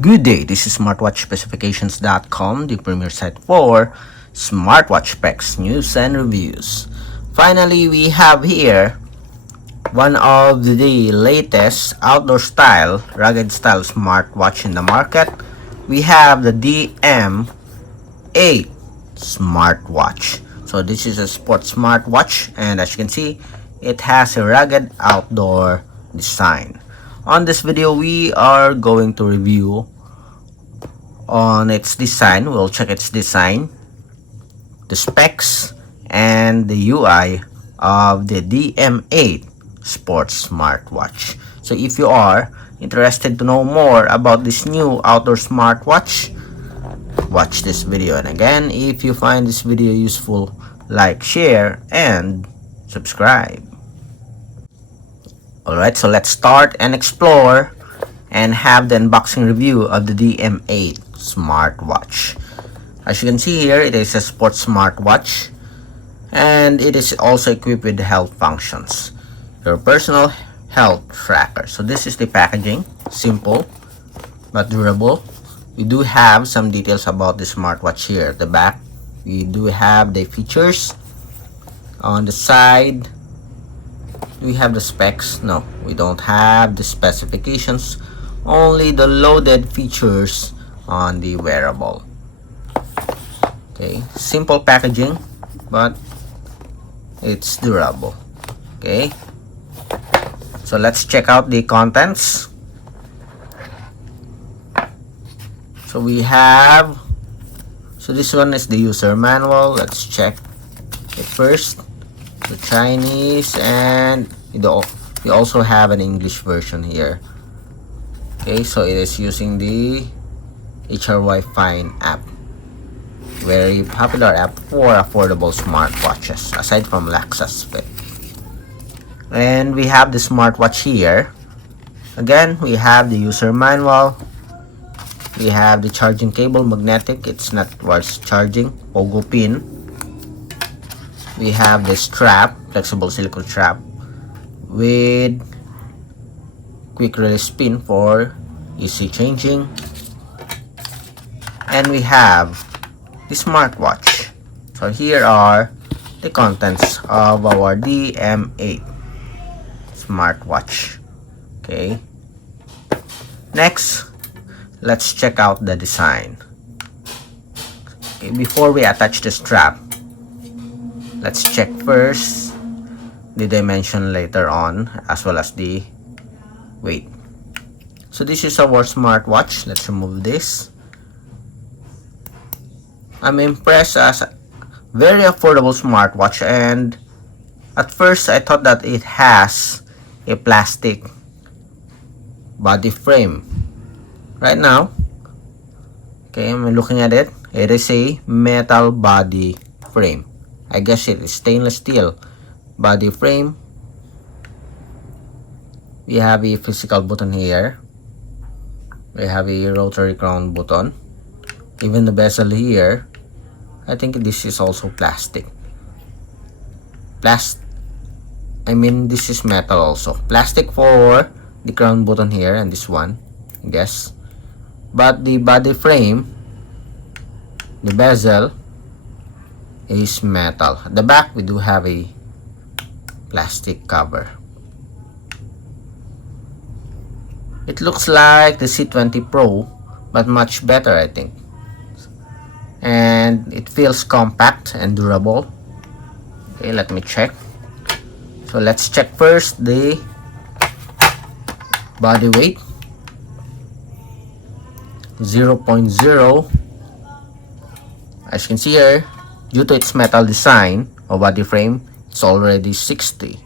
Good day, this is SmartwatchSpecifications.com, the premier site for smartwatch specs, news, and reviews. Finally, we have here one of the latest outdoor style, rugged style smartwatch in the market. We have the DM8 Smartwatch. So this is a sports smartwatch, and as you can see, it has a rugged outdoor design. On this video, we are going to review on its design. We'll check its design, the specs, and the UI of the DM8 sports smartwatch. So if you are interested to know more about this new outdoor smartwatch, watch this video. And again, if you find this video useful, like, share, and subscribe. Alright, so let's start and explore and have the unboxing review of the DM8 smartwatch. As you can see here, it is a sports smartwatch, and it is also equipped with health functions, your personal health tracker. So this is the packaging, simple but durable. We do have some details about the smartwatch here at the back. We do have the features. On the side, we have the specs. No, we don't have the specifications, only the loaded features on the wearable. Okay, simple packaging, but it's durable. Okay, so let's check out the contents. So we have, so this one is the user manual. Let's check it first. The Chinese, and we also have an English version here. Okay, so it is using the HRY Fine app, very popular app for affordable smartwatches aside from Lexus Fit. And we have the smartwatch here. Again, we have the user manual. We have the charging cable, magnetic, it's not worth charging, pogo pin. We have the strap, flexible silicone strap with quick release pin for easy changing. And we have the smartwatch. So here are the contents of our DM8 smartwatch. Okay, next, let's check out the design. Okay, before we attach the strap, let's check first the dimension later on, as well as the weight. So this is our smartwatch. Let's remove this. I'm impressed as a very affordable smartwatch, and at first I thought that it has a plastic body frame. Right now, okay, I'm looking at it. It is a metal body frame. I guess it is stainless steel body frame. We have a physical button here. We have a rotary crown button. Even the bezel here, I think this is also plastic. This is metal also. Plastic for the crown button here and this one, I guess. But the body frame, the bezel, is metal. At the back, we do have a plastic cover. It looks like the C20 Pro, but much better, I think. And it feels compact and durable. Okay, let me check. So let's check first the body weight. 0.0. As you can see here, due to its metal design or body frame, it's already 60.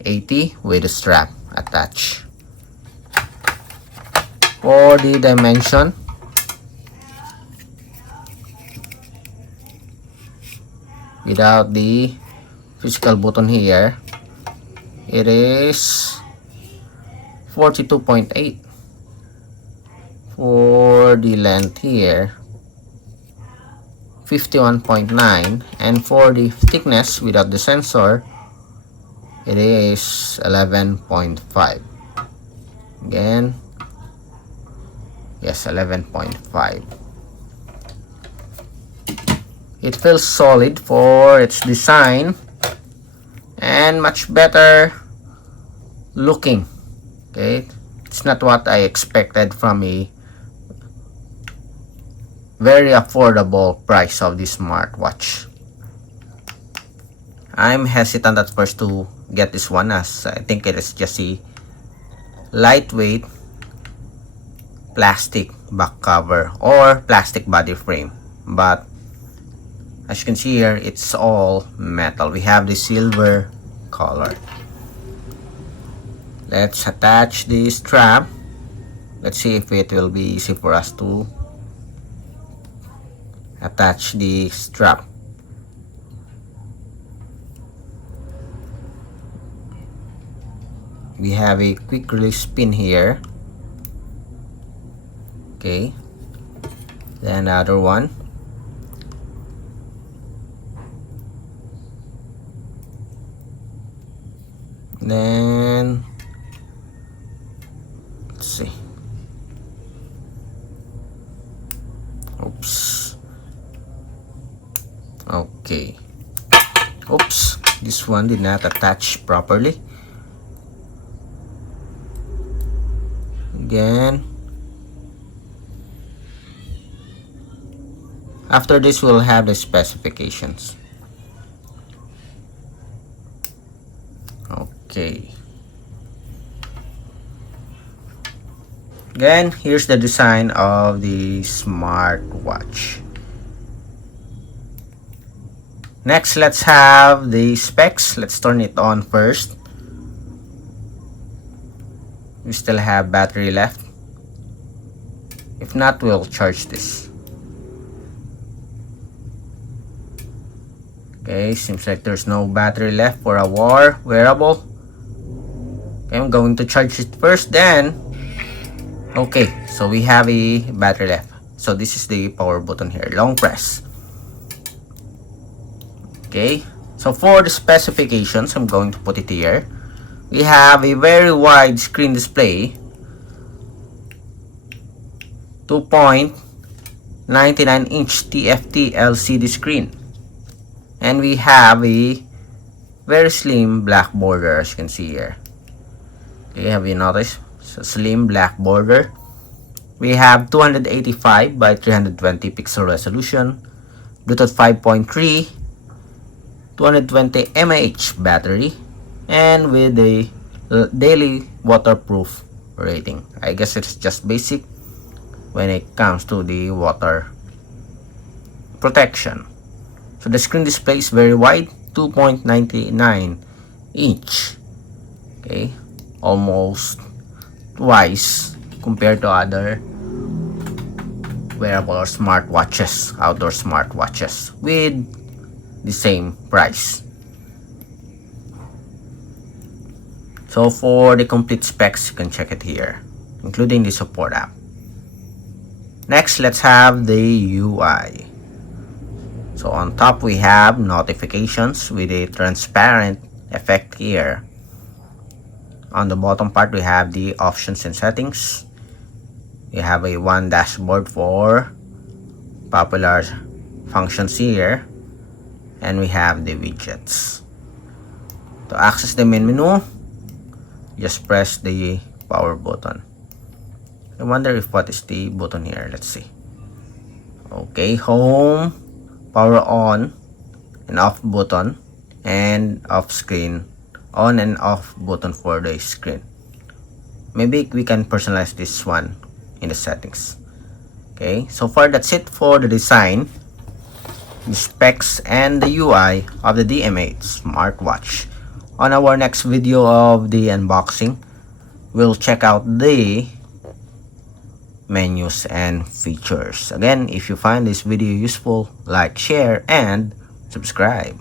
80 with the strap attached. For the dimension, without the physical button here, it is 42.8. For the length here, 51.9, and for the thickness without the sensor, it is 11.5. Again, Yes, 11.5. It feels solid for its design and much better looking. Okay, it's not what I expected from a very affordable price of this smartwatch. I'm hesitant at first to get this one, as I think it is just a lightweight plastic back cover or plastic body frame, but as you can see here, it's all metal. We have the silver color. Let's attach the strap. Let's see if it will be easy for us to attach the strap. We have a quick release pin here. Okay, then another one. Then let's see. Oops. Okay. Oops, this one did not attach properly. Again. After this, we'll have the specifications. Okay. Again, here's the design of the smartwatch. Next, let's have the specs. Let's turn it on first. We still have battery left. If not, we'll charge this. Okay, seems like there's no battery left for a wearable. Okay, I'm going to charge it first, then. Okay, so we have a battery left. So this is the power button here, long press. Okay, so for the specifications, I'm going to put it here. We have a very wide screen display, 2.99-inch TFT LCD screen, and we have a very slim black border, as you can see here. Okay, have you noticed? So slim black border. We have 285 by 320 pixel resolution, Bluetooth 5.3, 220 mAh battery, and with a daily waterproof rating. I guess it's just basic when it comes to the water protection. So the screen display is very wide, 2.99-inch. Okay, almost twice compared to other wearable or smartwatches, outdoor smartwatches, with the same price. So for the complete specs, you can check it here, including the support app. Next, let's have the UI. So on top, we have notifications with a transparent effect here. On the bottom part, we have the options and settings. We have a one dashboard for popular functions here, and we have the widgets. To access the main menu, just press the power button. I wonder if what is the button here. Let's see. Okay, home, power on and off button, and off screen, on and off button for the screen. Maybe we can personalize this one in the settings. Okay, so far that's it for the design, the specs, and the UI of the DM8 smartwatch. On our next video of the unboxing, we'll check out the menus and features. Again, if you find this video useful, like, share, and subscribe.